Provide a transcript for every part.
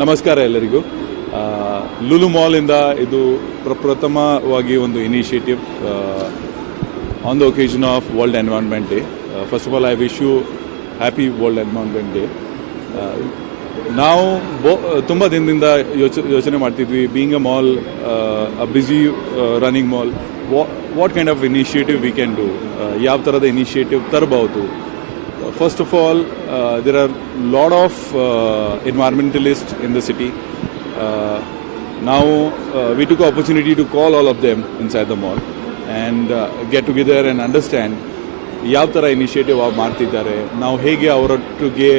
ನಮಸ್ಕಾರ ಎಲ್ಲರಿಗೂ. ಲುಲು ಮಾಲಿಂದ ಇದು ಪ್ರಥಮವಾಗಿ ಒಂದು initiative on the occasion of world environment day. First of all I wish you happy world environment day. ನಾವು ತುಂಬ ದಿನದಿಂದ ಯೋಚನೆ ಮಾಡ್ತಿದ್ವಿ, being a mall, a busy running mall, what kind of initiative we can do, ಯಾವ ಥರದ ಇನಿಷಿಯೇಟಿವ್ ತರಬಹುದು. First of all, there are a lot of environmentalists in the city. Now we took the opportunity to call all of them inside the mall and get together and understand ಯಾವ ಥರ ಇನಿಷಿಯೇಟಿವ್ ಅವ್ರು ಮಾಡ್ತಿದ್ದಾರೆ, ನಾವು ಹೇಗೆ ಅವರೊಟ್ಟಿಗೆ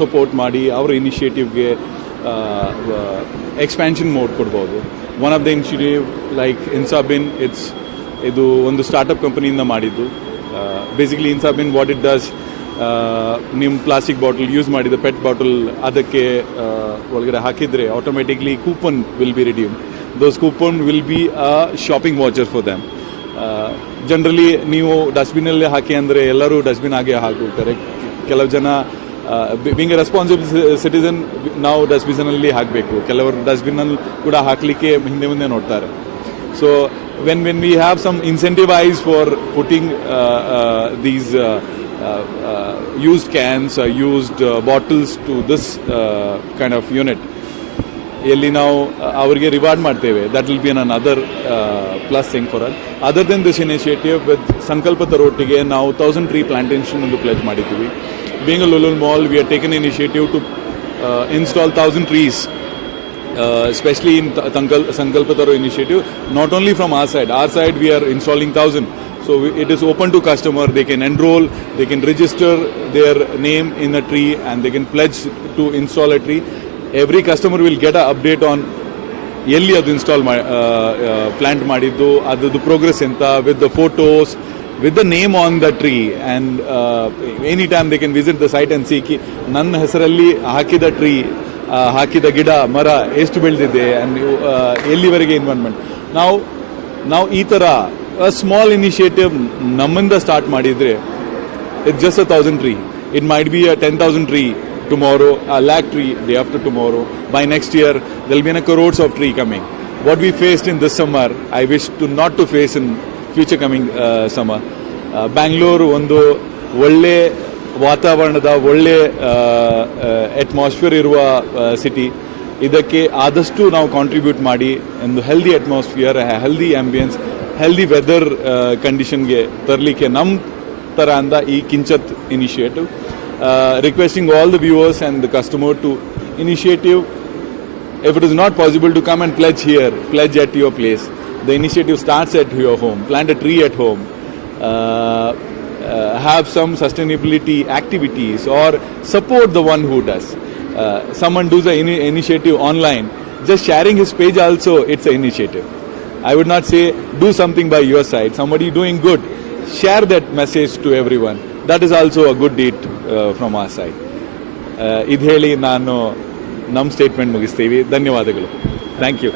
ಸಪೋರ್ಟ್ ಮಾಡಿ ಅವರ ಇನಿಷಿಯೇಟಿವ್ಗೆ ಎಕ್ಸ್ಪ್ಯಾನ್ಷನ್ ಮೋಡ್ ಕೊಡ್ಬೋದು. One of the initiative like ಇನ್ಸಾಬಿನ್, ಇದು ಒಂದು ಸ್ಟಾರ್ಟಪ್ ಕಂಪನಿಯಿಂದ ಮಾಡಿದ್ದು. ಬೇಸಿಕಲಿ ಇನ್ಸಾಬಿನ್ ವಾಟ್ ಇಟ್ ಡಸ್, ನಿಮ್ಮ ಪ್ಲಾಸ್ಟಿಕ್ ಬಾಟಲ್ ಯೂಸ್ ಮಾಡಿದ ಪೆಟ್ ಬಾಟಲ್ ಅದಕ್ಕೆ ಒಳಗಡೆ ಹಾಕಿದರೆ automatically coupon will be redeem. Those coupon will be a shopping voucher for them. Generally ನೀವು ಡಸ್ಟ್ಬಿನಲ್ಲಿ ಹಾಕಿ ಅಂದರೆ ಎಲ್ಲರೂ ಡಸ್ಟ್ಬಿನ್ ಹಾಗೆ ಹಾಕಿರ್ತಾರೆ. ಕೆಲವು ಜನ ಬೀಂಗ್ ಎ ರೆಸ್ಪಾನ್ಸಿಬಲ್ ಸಿಟಿಸನ್ ನಾವು ಡಸ್ಟ್ಬಿನಲ್ಲಿ ಹಾಕಬೇಕು, ಕೆಲವರು ಡಸ್ಟ್ಬಿನ್ನಲ್ಲಿ ಕೂಡ ಹಾಕಲಿಕ್ಕೆ ಹಿಂದೆ ಮುಂದೆ ನೋಡ್ತಾರೆ. So when we have some incentivize for putting these used cans, used bottles to this kind of unit, ಎಲ್ಲಿ ನಾವು ಅವರಿಗೆ ರಿವಾರ್ಡ್ ಮಾಡ್ತೇವೆ, that will be another plus thing for us. Other than this initiative, with ಸಂಕಲ್ಪ ತರೋಟಿಗೆ ನಾವು 1000 tree plantation ಒಂದು pledge ಮಾಡಿದ್ದೀವಿ. Being a Lulu mall, we have taken initiative to install 1000 trees. Especially in Sankalpa Taro initiative, not only from our side we are installing 1000. So it is open to customer, they can enroll, they can register their name in a tree and they can pledge to install a tree. Every customer will get an update on ಎಲ್ಲಿ ಅದು install plant ಮಾಡಿದ್ದು, ಅದರದ್ದು ಪ್ರೋಗ್ರೆಸ್ ಎಂತ, with the photos, with the name on the tree, and anytime they can visit the site and see ನನ್ನ ಹೆಸರಲ್ಲಿ ಹಾಕಿದ ಟ್ರೀ, ಹಾಕಿದ ಗಿಡ ಮರ ಎಷ್ಟು ಬೆಳೆದಿದೆ ಆ್ಯಂಡ್ ಎಲ್ಲಿವರೆಗೆ ಇನ್ವಾಲ್ವ್ಮೆಂಟ್. ನಾವು ಈ ಥರ ಸ್ಮಾಲ್ ಇನಿಷಿಯೇಟಿವ್ ನಮ್ಮಿಂದ ಸ್ಟಾರ್ಟ್ ಮಾಡಿದರೆ it's just 1000 tree. It might be a 10,000 tree tomorrow, a lakh tree day after tomorrow. By next year there will be a crores of tree coming. What we faced in this summer, I wish to not to face in future coming summer. Bangalore ಒಂದು ಒಳ್ಳೆ ವಾತಾವರಣದ ಒಳ್ಳೆ ಅಟ್ಮಾಸ್ಫಿಯರ್ ಇರುವ ಸಿಟಿ. ಇದಕ್ಕೆ ಆದಷ್ಟು ನಾವು contribute ಮಾಡಿ ಒಂದು healthy atmosphere, healthy ambience, healthy weather ಕಂಡೀಷನ್ಗೆ ತರಲಿಕ್ಕೆ ನಮ್ಮ ಥರ ಅಂದ ಈ ಕಿಂಚತ್ initiative. Requesting all the viewers and the customer to initiative. If it is not possible to come and pledge here, pledge at your place. The initiative starts at your home. Plant a tree at home. Have some sustainability activities or support the one who does. Someone does an initiative online, just sharing his page also, it's an initiative. I would not say do something by your side. Somebody doing good, share that message to everyone. That is also a good deed from our side. ಇದು ಹೇಳಿ ನಾನು ನಮ್ಮ statement ಮುಗಿಸ್ತೀವಿ. ಧನ್ಯವಾದಗಳು. Thank you.